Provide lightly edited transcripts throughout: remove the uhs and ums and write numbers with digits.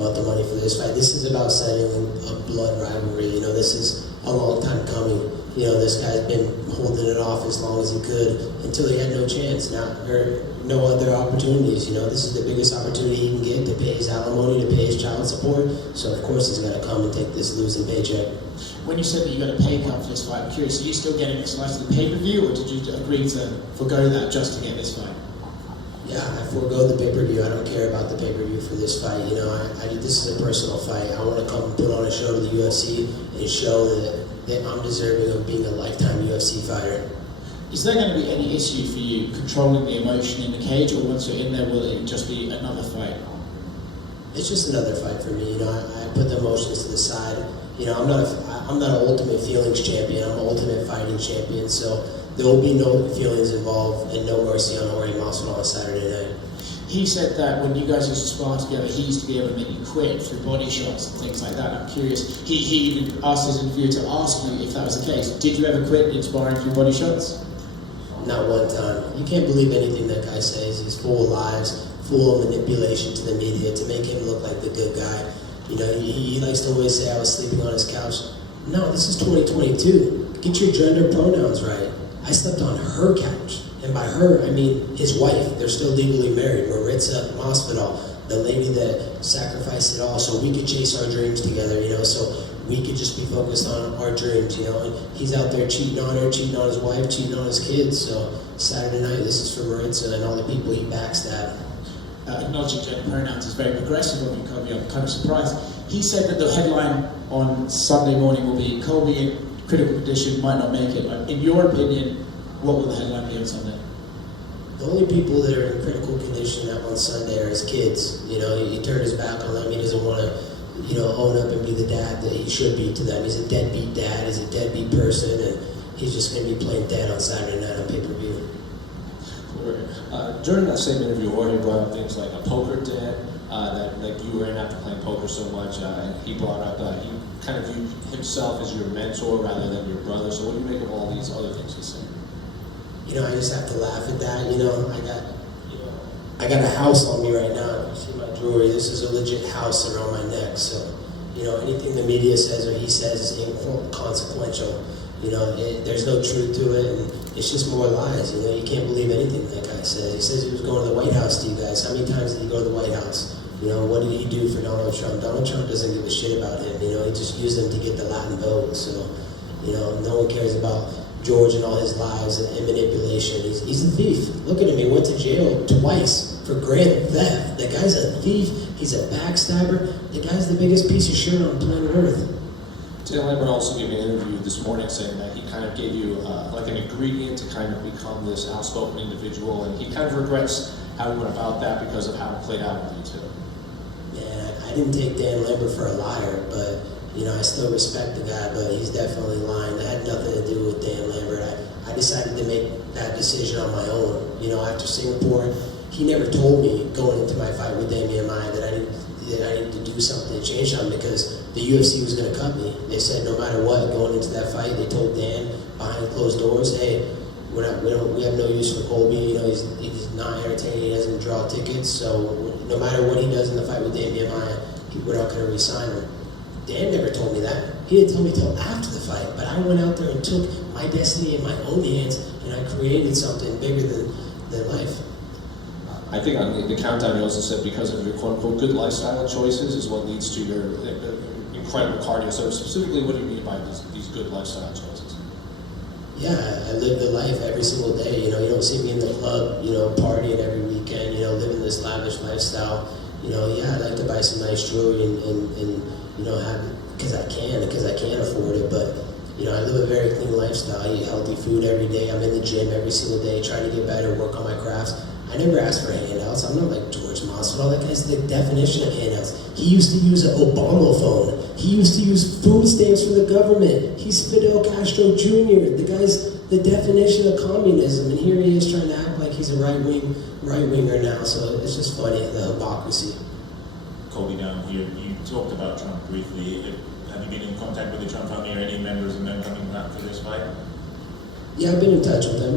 about the money for this fight. This is about settling a blood rivalry. You know, this is a long time coming. You know, this guy's been holding it off as long as he could until he had no chance. Now, there are no other opportunities. You know, this is the biggest opportunity he can get to pay his alimony, to pay his child support. So, of course, he's got to come and take this losing paycheck. When you said that you got a pay cut for this fight, I'm curious, are you still getting a slice of the pay-per-view, or did you agree to forgo that just to get this fight? Yeah, I forego the pay-per-view. I don't care about the pay-per-view for this fight. You know, this is a personal fight. I want to come and put on a show to the UFC and show that I'm deserving of being a lifetime UFC fighter. Is there going to be any issue for you controlling the emotion in the cage, or once you're in there, will it just be another fight? It's just another fight for me. You know, I put the emotions to the side. You know, I'm not an ultimate feelings champion. I'm an ultimate fighting champion. So there will be no feelings involved and no mercy on Jorge Masvidal on Saturday night. He said that when you guys used to spar together, he used to be able to make you quit through body shots and things like that. I'm curious. He even asked his interviewer to ask you if that was the case. Did you ever quit in sparring through body shots? Not one time. You can't believe anything that guy says. He's full of lies, full of manipulation to the media to make him look like the good guy. You know, he likes to always say I was sleeping on his couch. No, this is 2022. Get your gender pronouns right. I slept on her couch. And by her, I mean his wife. They're still legally married. Maritza Masvidal, the lady that sacrificed it all so we could chase our dreams together, you know, so we could just be focused on our dreams, you know. And he's out there cheating on her, cheating on his wife, cheating on his kids. So Saturday night, this is for Maritza and all the people he backstabbed. Acknowledging gender pronouns is very progressive of you, Colby. I'm kind of surprised. He said that the headline on Sunday morning will be Colby in critical condition, might not make it. In your opinion, what will the headline be on Sunday? The only people that are in critical condition on Sunday are his kids. You know, he turned his back on them. He doesn't want to, you know, own up and be the dad that he should be to them. He's a deadbeat dad. He's a deadbeat person, and he's just going to be playing dead on Saturday night on pay-per-view. During that same interview, Jorge brought up things like a poker debt, that you were in after playing poker so much, and he brought up he kind of viewed himself as your mentor rather than your brother. So what do you make of all these other things he said? You know, I just have to laugh at that. You know, I got a house on me right now. You see my jewelry. This is a legit house around my neck. So, you know, anything the media says or he says is inconsequential. You know, there's no truth to it, and it's just more lies. You know, you can't believe anything that guy says. He says he was going to the White House to you guys. How many times did he go to the White House? You know, what did he do for Donald Trump? Donald Trump doesn't give a shit about him. You know, he just used him to get the Latin vote. So, you know, no one cares about George and all his lies and manipulation. He's a thief. Look at him. He went to jail twice for grand theft. The guy's a thief. He's a backstabber. The guy's the biggest piece of shit on planet Earth. Fidel Castro also gave an interview this morning saying that he kind of gave you like an ingredient to kind of become this outspoken individual, and he kind of regrets how he went about that because of how it played out with you too. Man, I didn't take Dan Lambert for a liar, but you know, I still respect the guy, but he's definitely lying. That had nothing to do with Dan Lambert. I decided to make that decision on my own. You know, after Singapore, he never told me going into my fight with Damian Maia that I needed to do something to change something because the UFC was going to cut me. They said no matter what, going into that fight, they told Dan behind closed doors, hey, we have no use for Colby. You know, he's not entertaining. He doesn't draw tickets. So no matter what he does in the fight with Damian Maia, we're not going to re-sign him. Dan never told me that. He didn't tell me till after the fight. But I went out there and took my destiny in my own hands, and I created something bigger than life. I think on the countdown you also said because of your quote-unquote good lifestyle choices is what leads to your incredible cardio. So specifically, what do you mean by these good lifestyle choices? Yeah, I live the life every single day. You know, you don't see me in the club, you know, partying every weekend, you know, living this lavish lifestyle. You know, yeah, I like to buy some nice jewelry and you know, have because I can afford it. But you know, I live a very clean lifestyle. I eat healthy food every day. I'm in the gym every single day, trying to get better, work on my crafts. I never asked for handouts. I'm not like Jorge Masvidal. That guy's the definition of handouts. He used to use an Obama phone. He used to use food stamps from the government. He's Fidel Castro Jr. The guy's the definition of communism, and here he is trying to act like he's a right-winger now. So it's just funny, the hypocrisy. Colby, down here, you talked about Trump briefly. Have you been in contact with the Trump family or any members of them coming back for this fight? Yeah, I've been in touch with them.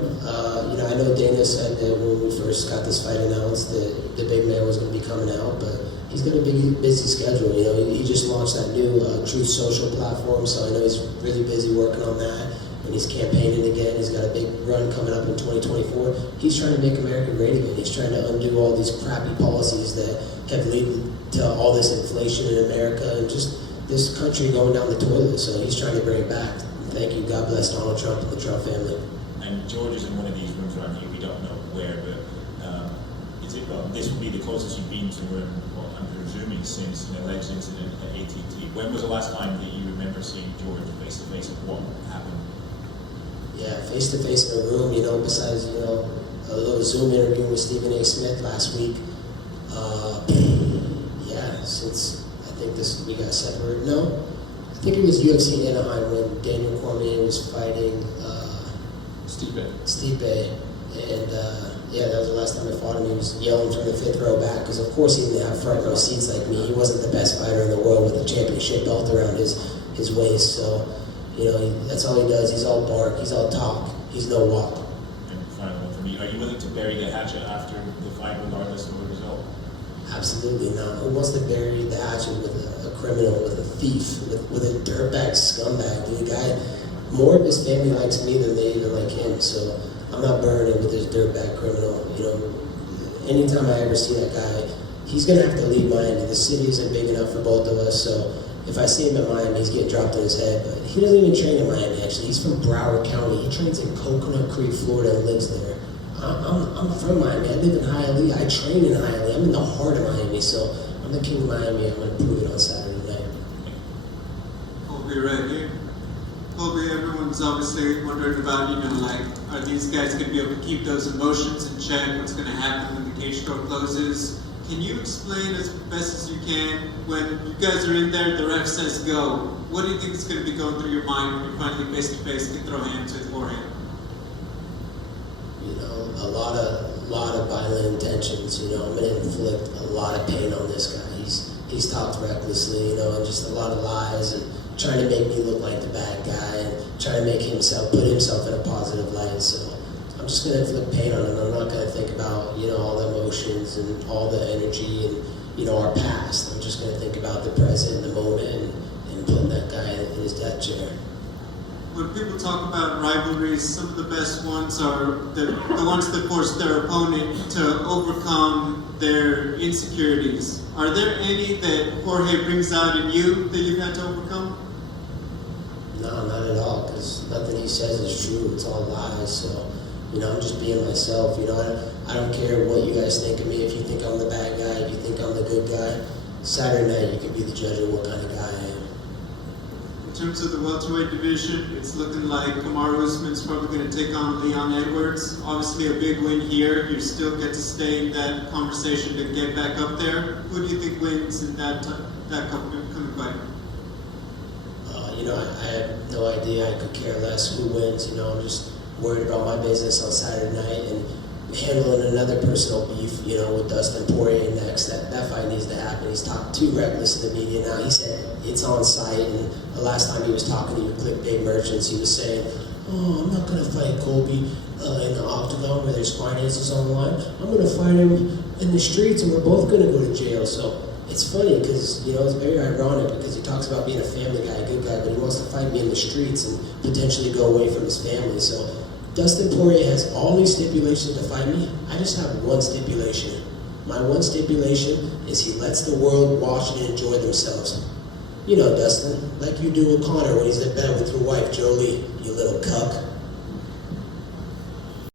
You know, I know Dana said that when we first got this fight announced that the big man was going to be coming out, but he's got a big, busy schedule. You know, he just launched that new Truth Social platform, so I know he's really busy working on that. And he's campaigning again. He's got a big run coming up in 2024. He's trying to make America great again. He's trying to undo all these crappy policies that have led to all this inflation in America and just this country going down the toilet. So he's trying to bring it back. Thank you. God bless Donald Trump and the Trump family. And George is in one of these rooms around here. We don't know where, but this would be the closest you've been to him, well, I'm presuming since an alleged incident at AT&T. When was the last time that you remember seeing George face to face of what happened? Yeah, face to face in a room, you know, besides, you know, a little Zoom interview with Stephen A. Smith last week. Since I think we got separated. No, I think it was UFC Anaheim when Daniel Cormier was fighting Stipe. And that was the last time I fought him. He was yelling from the 5th row back because, of course, he didn't have front row seats like me. He wasn't the best fighter in the world with a championship belt around his waist. So, you know, that's all he does. He's all bark. He's all talk. He's no walk. And final one for me. Are you willing to bury the hatchet after the fight, regardless of the result? Absolutely not. Who wants to bury the hatchet with a criminal, with a thief, with a dirtbag scumbag? Dude, the guy, more of his family likes me than they even like him. So I'm not burning with this dirtbag criminal. You know, anytime I ever see that guy, he's gonna have to leave Miami. The city isn't big enough for both of us. So if I see him in Miami, he's getting dropped on his head. But he doesn't even train in Miami. Actually, he's from Broward County. He trains in Coconut Creek, Florida, and lives there. I'm from Miami. I live in Hialeah. I train in Hialeah. I'm in the heart of Miami, so I'm the king of Miami. I'm going to prove it on Saturday night. Colby, right here. Colby, everyone's obviously wondering about, you know, like, are these guys going to be able to keep those emotions in check? What's going to happen when the cage door closes? Can you explain as best as you can, when you guys are in there, the ref says go, what do you think is going to be going through your mind when you're finally face-to-face can throw hands with forehand? You know, a lot of violent intentions. You know, I'm going to inflict a lot of pain on this guy. He's talked recklessly, you know, and just a lot of lies and trying to make me look like the bad guy and trying to make put himself in a positive light. So I'm just going to inflict pain on him. I'm not going to think about, you know, all the emotions and all the energy and, you know, our past. I'm just going to think about the present, the moment, and putting that guy in his death chair. When people talk about rivalries, some of the best ones are the ones that force their opponent to overcome their insecurities. Are there any that Jorge brings out in you that you've had to overcome? No, not at all, because nothing he says is true. It's all lies. So, you know, I'm just being myself. You know, I don't care what you guys think of me. If you think I'm the bad guy, if you think I'm the good guy, Saturday night you can be the judge of what kind of guy I am. In terms of the welterweight division, it's looking like Kamaru Usman's probably going to take on Leon Edwards. Obviously a big win here. You still get to stay in that conversation to get back up there. Who do you think wins in that coming fight? You know, I have no idea. I could care less who wins. You know, I'm just worried about my business on Saturday night and handling another personal beef, you know, with Dustin Poirier next. That fight needs to happen. He's talked too reckless in the media now. He said it's on site, and the last time he was talking to your clickbait merchants, he was saying, I'm not going to fight Colby in the octagon where there's finances on the line. I'm going to fight him in the streets, and we're both going to go to jail. So it's funny because, you know, it's very ironic because he talks about being a family guy, a good guy, but he wants to fight me in the streets and potentially go away from his family. So Dustin Poirier has all these stipulations to fight me. I just have one stipulation. My one stipulation is he lets the world watch and enjoy themselves. You know, Dustin, like you do with Connor when he's in bed with your wife, Jolie, you little cuck.